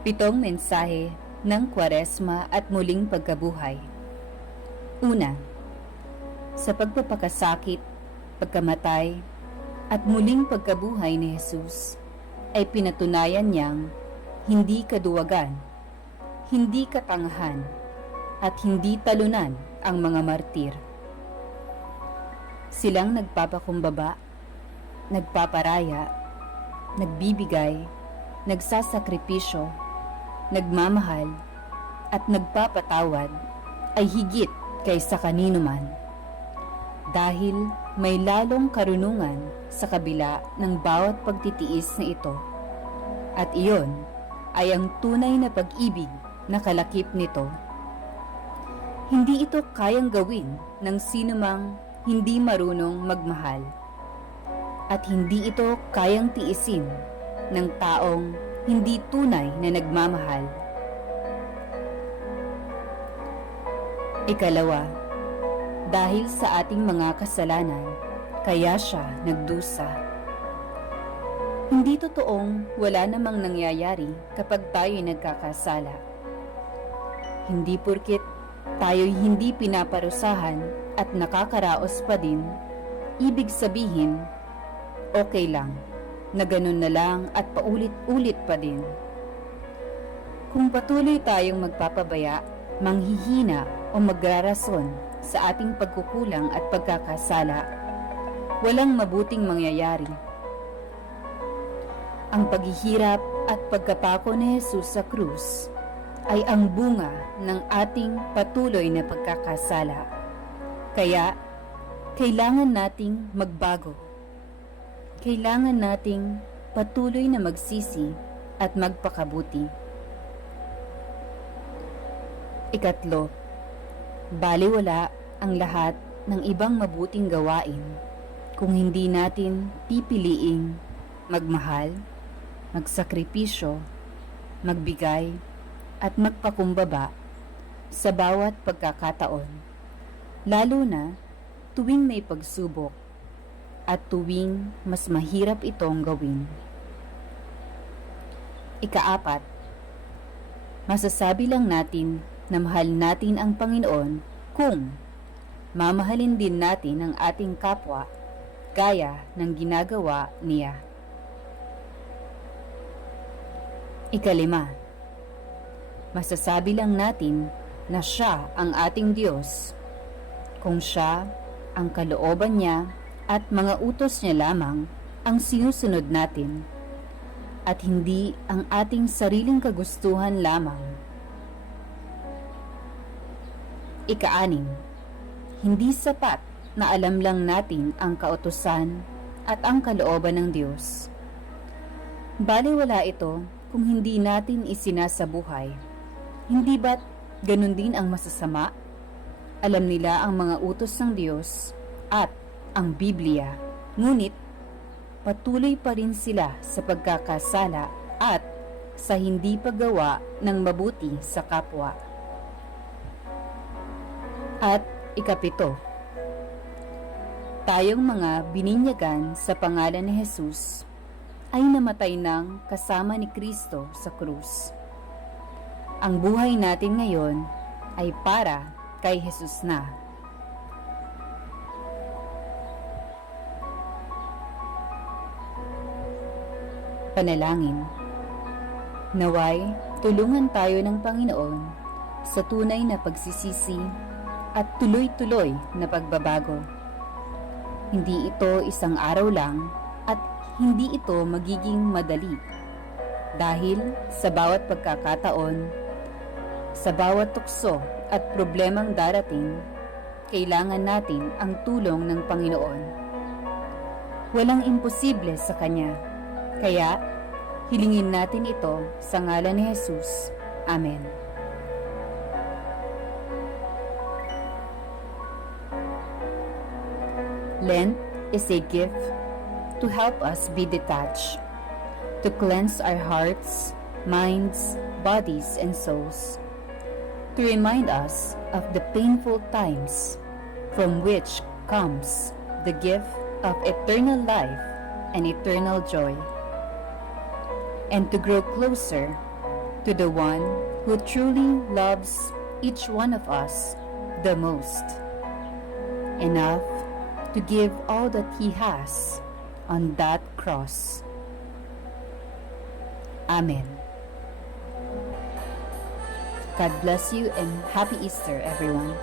Pitong mensahe ng Kwaresma at muling pagkabuhay. Una, sa pagpapakasakit, pagkamatay, at muling pagkabuhay ni Jesus, ay pinatunayan niyang hindi kaduwagan, hindi katangahan, at hindi talunan ang mga martir. Silang nagpapakumbaba, nagpaparaya, nagbibigay, nagsasakripisyo, nagmamahal, at nagpapatawad ay higit kaysa kanino man. Dahil may lalong karunungan sa kabila ng bawat pagtitiis na ito. At iyon ay ang tunay na pag-ibig na kalakip nito. Hindi ito kayang gawin ng sinumang hindi marunong magmahal. At hindi ito kayang tiisin ng taong hindi tunay na nagmamahal. Ikalawa, dahil sa ating mga kasalanan, kaya siya nagdusa. Hindi totoong wala namang nangyayari kapag tayo'y nagkakasala. Hindi porkit tayo'y hindi pinaparusahan at nakakaraos pa din, ibig sabihin, okay lang, na ganun na lang at paulit-ulit pa din. Kung patuloy tayong magpapabaya, manghihina o magrarason sa ating pagkukulang at pagkakasala, walang mabuting mangyayari. Ang paghihirap at pagkapako ni Jesus sa krus ay ang bunga ng ating patuloy na pagkakasala. Kaya, kailangan nating magbago. Kailangan nating patuloy na magsisi at magpakabuti. Ikatlo, baliwala ang lahat ng ibang mabuting gawain kung hindi natin pipiliing magmahal, magsakripisyo, magbigay, at magpakumbaba sa bawat pagkakataon, lalo na tuwing may pagsubok at tuwing mas mahirap itong gawin. Ikaapat, masasabi lang natin na mahal natin ang Panginoon kung mamahalin din natin ang ating kapwa gaya ng ginagawa niya. Ikalima, masasabi lang natin na siya ang ating Diyos kung siya ang kalooban niya at mga utos niya lamang ang sinusunod natin at hindi ang ating sariling kagustuhan lamang. Ikaanim, hindi sapat na alam lang natin ang kautusan at ang kalooban ng Diyos. Baliwala ito kung hindi natin isinasabuhay. Hindi ba't ganun din ang masasama? Alam nila ang mga utos ng Diyos at ang Biblia, ngunit patuloy pa rin sila sa pagkakasala at sa hindi paggawa ng mabuti sa kapwa. At ikapito, tayong mga bininyagan sa pangalan ni Jesus ay namatay ng kasama ni Kristo sa krus. Ang buhay natin ngayon ay para kay Jesus na. Panalangin Naway, tulungan tayo ng Panginoon sa tunay na pagsisisi at tuloy-tuloy na pagbabago. Hindi ito isang araw lang at hindi ito magiging madali. Dahil sa bawat pagkakataon, sa bawat tukso at problemang darating, kailangan natin ang tulong ng Panginoon. Walang imposible sa Kanya. Kaya, hilingin natin ito sa ngalan ni Jesus. Amen. Lent is a gift to help us be detached, to cleanse our hearts, minds, bodies, and souls, to remind us of the painful times from which comes the gift of eternal life and eternal joy, and to grow closer to the one who truly loves each one of us the most, enough to give all that he has on that cross. Amen. God bless you and happy Easter, everyone.